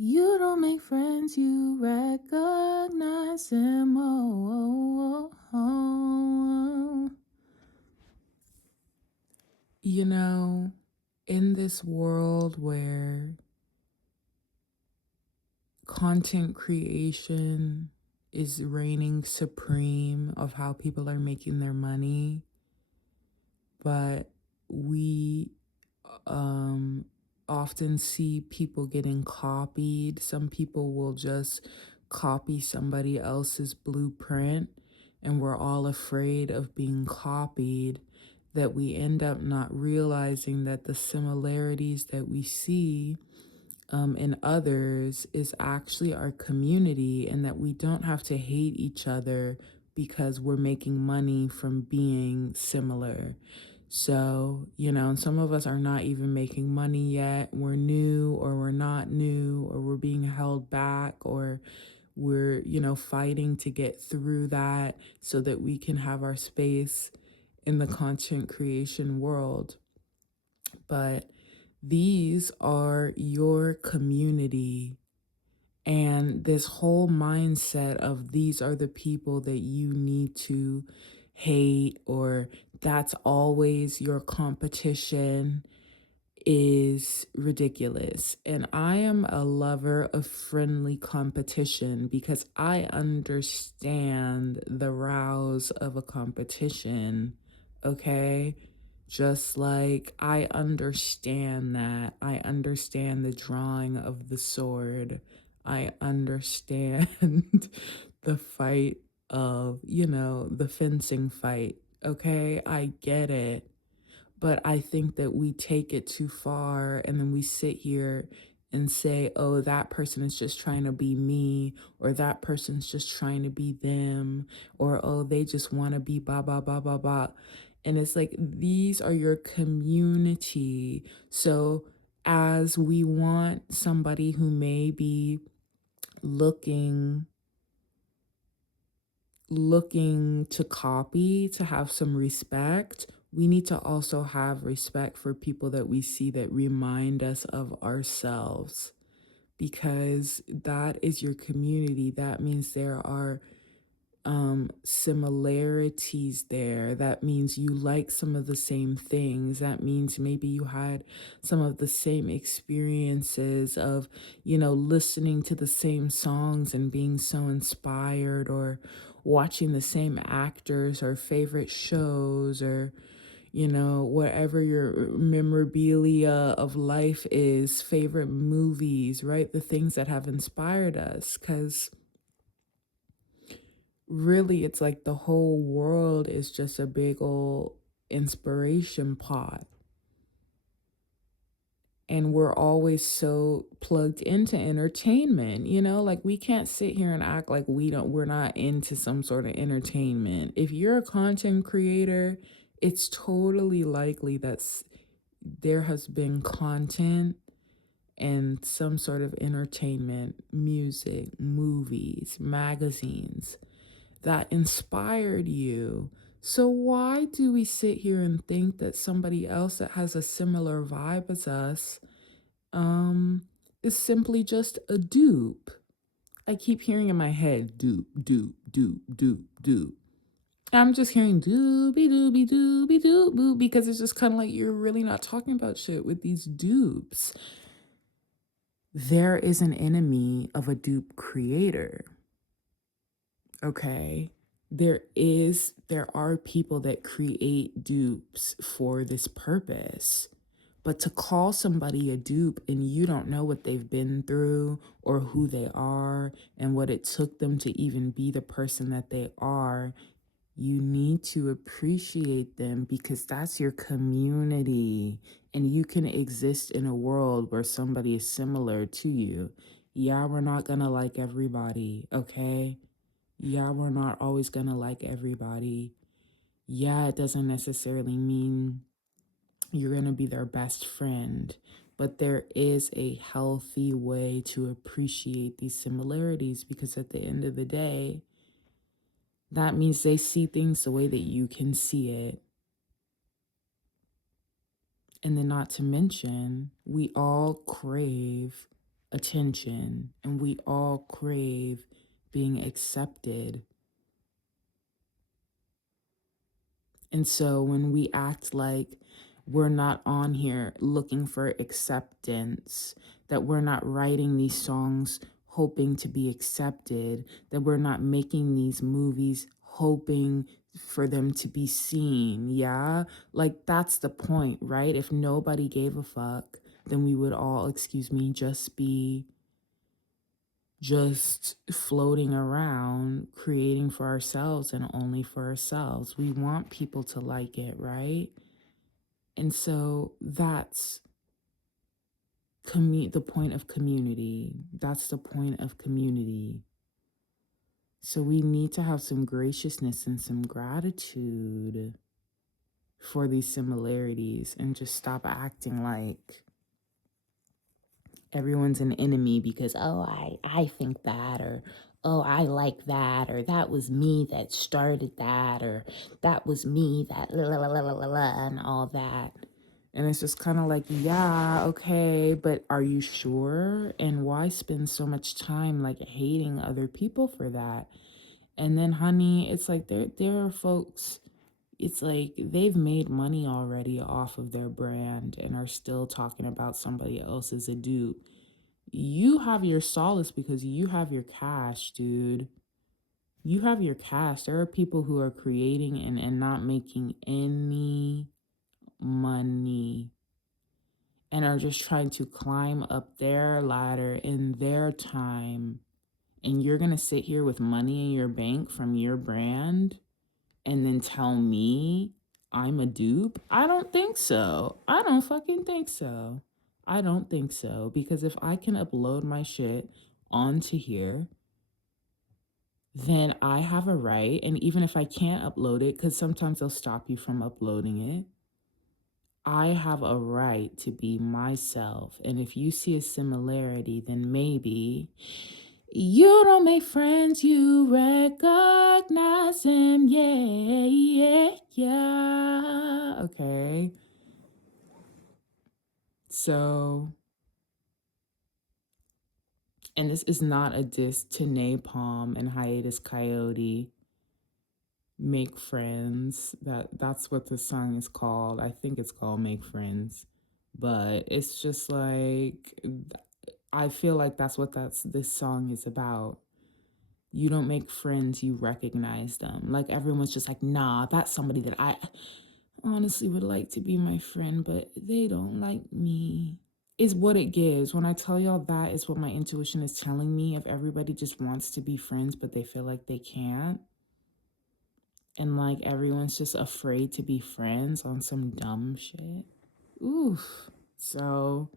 You don't make friends, you recognize them. Oh, oh, oh, oh. You know, in this world where content creation is reigning supreme of how people are making their money, but we um often see people getting copied. Some people will just copy somebody else's blueprint, and we're all afraid of being copied, that we end up not realizing that the similarities that we see in others is actually our community, and that we don't have to hate each other because we're making money from being similar. So, and some of us are not even making money yet. We're new, or we're not new, or we're being held back, or we're, fighting to get through that so that we can have our space in the content creation world. But these are your community. And this whole mindset of these are the people that you need to hate, or that's always your competition, is ridiculous. And I am a lover of friendly competition because I understand the rouse of a competition, okay? Just like I understand that. I understand the drawing of the sword. I understand the fight of, the fencing fight, okay? I get it. But I think that we take it too far, and then we sit here and say, oh, that person is just trying to be me, or that person's just trying to be them, or oh, they just want to be ba ba ba ba ba. And it's like, these are your community. So as we want somebody who may be looking looking to copy to have some respect, we need to also have respect for people that we see that remind us of ourselves, because that is your community. That means there are similarities there. That means you like some of the same things. That means maybe you had some of the same experiences of, listening to the same songs and being so inspired, or watching the same actors or favorite shows, or whatever your memorabilia of life is, favorite movies, right? The things that have inspired us. Because really, it's like the whole world is just a big old inspiration pot. And we're always so plugged into entertainment, like we can't sit here and act like we're not into some sort of entertainment. If you're a content creator, it's totally likely that there has been content and some sort of entertainment, music, movies, magazines that inspired you. So why do we sit here and think that somebody else that has a similar vibe as us um is simply just a dupe? I keep hearing in my head dupe, dupe, dupe, dupe, dupe. I'm just hearing doobie doobie doobie doop boop, because it's just kind of like you're really not talking about shit with these dupes. There is an enemy of a dupe creator. Okay. There are people that create dupes for this purpose. But to call somebody a dupe and you don't know what they've been through, or who they are, and what it took them to even be the person that they are, you need to appreciate them, because that's your community. And you can exist in a world where somebody is similar to you. Yeah, we're not gonna like everybody, okay? Yeah, we're not always gonna like everybody. Yeah, it doesn't necessarily mean you're gonna be their best friend, but there is a healthy way to appreciate these similarities, because at the end of the day, that means they see things the way that you can see it. And then, not to mention, we all crave attention, and we all crave being accepted. And so when we act like we're not on here looking for acceptance, that we're not writing these songs hoping to be accepted, that we're not making these movies hoping for them to be seen, yeah? Like that's the point, right? If nobody gave a fuck, then we would all, excuse me, just floating around creating for ourselves and only for ourselves. We want people to like it, right? And so that's the point of community. That's the point of community. So we need to have some graciousness and some gratitude for these similarities and just stop acting like everyone's an enemy because I think that, or oh I like that, or that was me that started that, or that was me that la la la la la la and all that. And it's just kind of like, yeah, okay, but are you sure? And why spend so much time like hating other people for that? And then honey, it's like there are folks, it's like they've made money already off of their brand and are still talking about somebody else as a dupe. You have your solace because you have your cash, dude. You have your cash. There are people who are creating and not making any money and are just trying to climb up their ladder in their time. And you're going to sit here with money in your bank from your brand and then tell me I'm a dupe? I don't think so. I don't fucking think so. I don't think so. Because if I can upload my shit onto here, then I have a right. And even if I can't upload it, because sometimes they'll stop you from uploading it, I have a right to be myself. And if you see a similarity, then maybe you don't make friends, you recognize them. Yeah, yeah, yeah. Okay. So, and this is not a diss to Napalm and Hiatus Coyote. Make friends. That's what the song is called. I think it's called Make Friends. But it's just like I feel like that's what this song is about. You don't make friends, you recognize them. Like everyone's just like, nah, that's somebody that I honestly would like to be my friend, but they don't like me. Is what it gives. When I tell y'all that is what my intuition is telling me, if everybody just wants to be friends, but they feel like they can't. And like everyone's just afraid to be friends on some dumb shit. Oof. So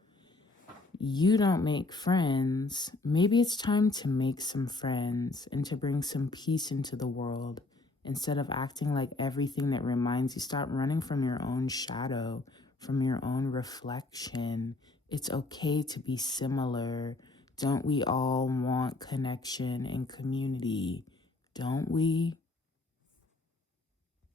you don't make friends. Maybe it's time to make some friends and to bring some peace into the world. Instead of acting like everything that reminds you, stop running from your own shadow, from your own reflection. It's okay to be similar. Don't we all want connection and community? Don't we?